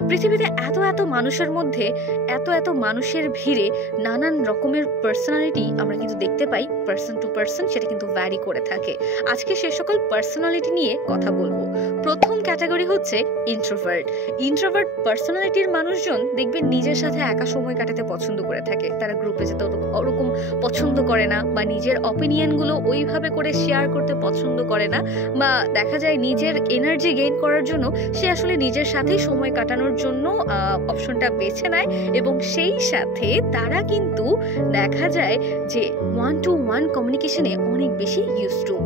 পৃথিবীতে এত এত মানুষের মধ্যে এত এত মানুষের ভিড়ে নানান রকমের পার্সোনালিটি আমরা কিন্তু দেখতে পাই। পার্সন টু পার্সন সেটা কিন্তু ভ্যারি করে থাকে। আজকে সে সকল পার্সোনালিটি নিয়ে কথা বলবো। প্রথম ক্যাটাগরি হচ্ছে ইন্ট্রোভার্ট। ইন্ট্রোভার্ট পার্সোনালিটির মানুষজন দেখবেন নিজের সাথে একা সময় কাটাতে পছন্দ করে থাকে। তারা গ্রুপে যেতে ওরকম পছন্দ করে না, বা নিজের অপিনিয়নগুলো ওইভাবে করে শেয়ার করতে পছন্দ করে না, বা দেখা যায় নিজের এনার্জি গেইন করার জন্য সে আসলে নিজের সাথেই সময় কাটানোর জন্য অপশনটা বেছে নেয়। এবং সেই সাথে তারা কিন্তু দেখা যায় যে 1-to-1 কমিউনিকেশনে অনেক বেশি ইউজ টু।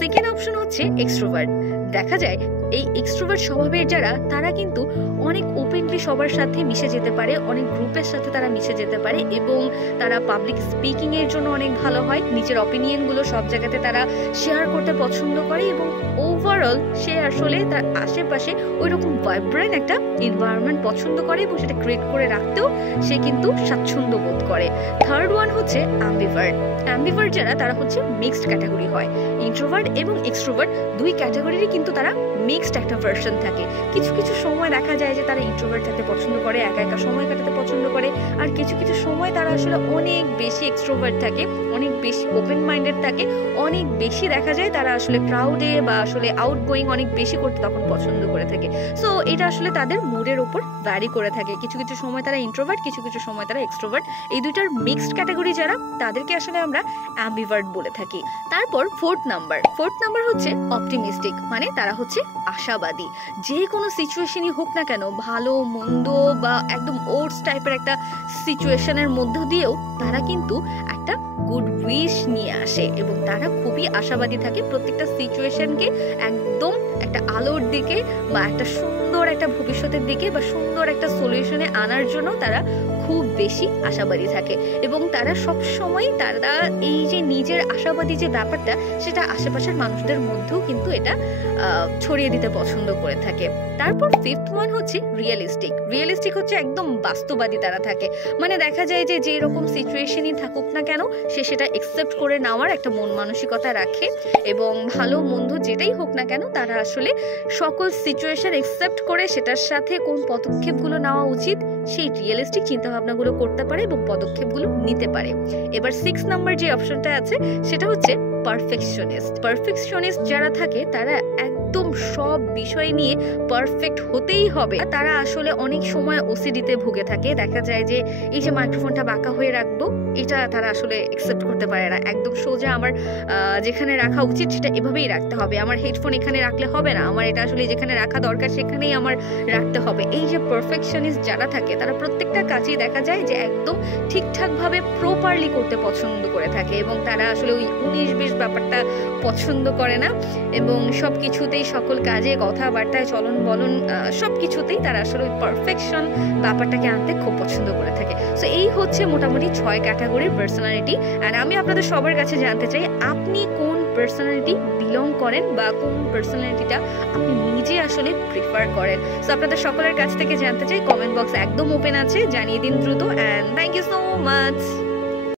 সেকেন্ড অপশন হচ্ছে এক্সট্রোভার্ট। দেখা যায় এই এক্সট্রোভার্ট স্বভাবের যারা, তারা কিন্তু অনেক ওপেনলি সবার সাথে মিশে যেতে পারে, অনেক গ্রুপের সাথে তারা মিশে যেতে পারে, এবং তারা পাবলিক স্পিকিং এর জন্য অনেক ভালো হয়। নিজের অপিনিয়নগুলো সব জায়গাতে তারা শেয়ার করতে পছন্দ করে, এবং ওভারঅল সে আসলে তার আশেপাশে ওই রকম ভাইব্রেন্ট একটা এনভায়রনমেন্ট পছন্দ করে, এবং সেটা ক্রিয়েট করে রাখতেও সে কিন্তু স্বাচ্ছন্দ্য বোধ করে। থার্ড ওয়ান হচ্ছে অ্যাম্বিভার্ট। অ্যাম্বিভার্ট যারা, তারা হচ্ছে মিক্সড ক্যাটাগরি হয়। ইন্ট্রোভার্ট এবং এক্সট্রোভার্ট দুই ক্যাটাগরিরই কিন্তু তারা মিক্সড একটা ভার্সন থাকে। কিছু কিছু সময় দেখা যায় যে তারা ইন্ট্রোভার্ট থাকতে পছন্দ করে, একা একা সময় কাটাতে পছন্দ করে, আর কিছু কিছু সময় তারা আসলে অনেক বেশি এক্সট্রোভার্ট থাকে, অনেক বেশি ওপেন মাইন্ডেড থাকে, অনেক বেশি দেখা যায় তারা আসলে ক্রাউডে বা আসলে আউটগোয়িং অনেক বেশি করতে তখন পছন্দ করে থাকে। সো এটা আসলে তাদের মুডের ওপর ভ্যারি করে থাকে। কিছু কিছু সময় তারা ইন্ট্রোভার্ট, কিছু কিছু সময় তারা এক্সট্রোভার্ট। এই দুইটার মিক্সড ক্যাটাগরি যারা, তাদেরকে আসলে আমরা অ্যাম্বিভার্ট বলে থাকি। তারপর ফোর্থ নাম্বার হচ্ছে অপটিমিস্টিক, মানে তারা হচ্ছে আশাবাদী। যে কোনো সিচুয়েশনই হোক না কেন, ভালো মন্দ বা একদম ওটস টাইপের একটা সিচুয়েশনের মধ্য দিয়েও তারা কিন্তু একটা গুড উইশ নিয়ে আসে, এবং তারা খুবই আশাবাদী থাকে। প্রত্যেকটা সিচুয়েশনকে একদম একটা আলোর দিকে বা একটা সুন্দর একটা ভবিষ্যতের দিকে বা সুন্দর একটা সলিউশনে আনার জন্য তারা খুব বেশি আশাবাদী থাকে, এবং তারা সব সময় তারা এই যে নিজের আশাবাদী যে ব্যাপারটা, সেটা আশেপাশের মানুষদের মধ্যেও কিন্তু এটা ছড়িয়ে দিতে পছন্দ করে থাকে। তারপর ফিফথ ওয়ান হচ্ছে রিয়েলিস্টিক হচ্ছে একদম বাস্তববাদী তারা থাকে। মানে দেখা যায় যে যেরকম সিচুয়েশনই থাকুক না কেন, সে সেটা একসেপ্ট করে নেওয়ার একটা মন মানসিকতা রাখে, এবং ভালো মন্দ যেটাই হোক না কেন তারা আসলে সকল সিচুয়েশন একসেপ্ট করে সেটার সাথে কোন পদক্ষেপগুলো নেওয়া উচিত সেই রিয়েলিস্টিক চিন্তাভাবনাগুলো করতে পারে এবং পদক্ষেপগুলো নিতে পারে। এবার 6 নাম্বার যে অপশনটা আছে সেটা হচ্ছে পারফেকশনিস্ট যারা থাকে, তারা একদম সব বিষয় নিয়ে পারফেক্ট হতেই হবে। তারা আসলে অনেক সময় ওসিডিতে ভুগে থাকে। দেখা যায় যে এই যে মাইক্রোফোনটা বাঁকা হয়ে রাখবো, এটা তারা আসলে একসেপ্ট করতে পারে না। একদম সোজা আমার যেখানে রাখা উচিত সেটা এভাবেই রাখতে হবে। আমার হেডফোন এখানে রাখলে হবে না, আমার এটা আসলে যেখানে রাখা দরকার সেখানেই আমার রাখতে হবে। এই যে পারফেকশনিস্ট যারা থাকে, তারা প্রত্যেকটা কাজেই দেখা যায় যে একদম ঠিকঠাকভাবে প্রপারলি করতে পছন্দ করে থাকে, এবং তারা আসলে ওই 19-20 ব্যাপারটা পছন্দ করে না, এবং সব কিছুতেই সকল কাজে কথাবার্তায় চলন বলন সব কিছুতেই তারা আসলে ওই পারফেকশন ব্যাপারটাকে আনতে খুব পছন্দ করে থাকে। সো এই হচ্ছে মোটামুটি 6 ক্যাটাগরির পার্সোনালিটি। অ্যান্ড আমি আপনাদের সবার কাছে জানতে চাই, আপনি কোন পার্সোনালিটি বিলং করেন বা কোন পার্সোনালিটিটা আপনি নিজে আসলে প্রিফার করেন। সো আপনাদের সকলের কাছ থেকে জানতে চাই। কমেন্ট বক্স একদম ওপেন আছে, জানিয়ে দিন দ্রুত। And thank you so much.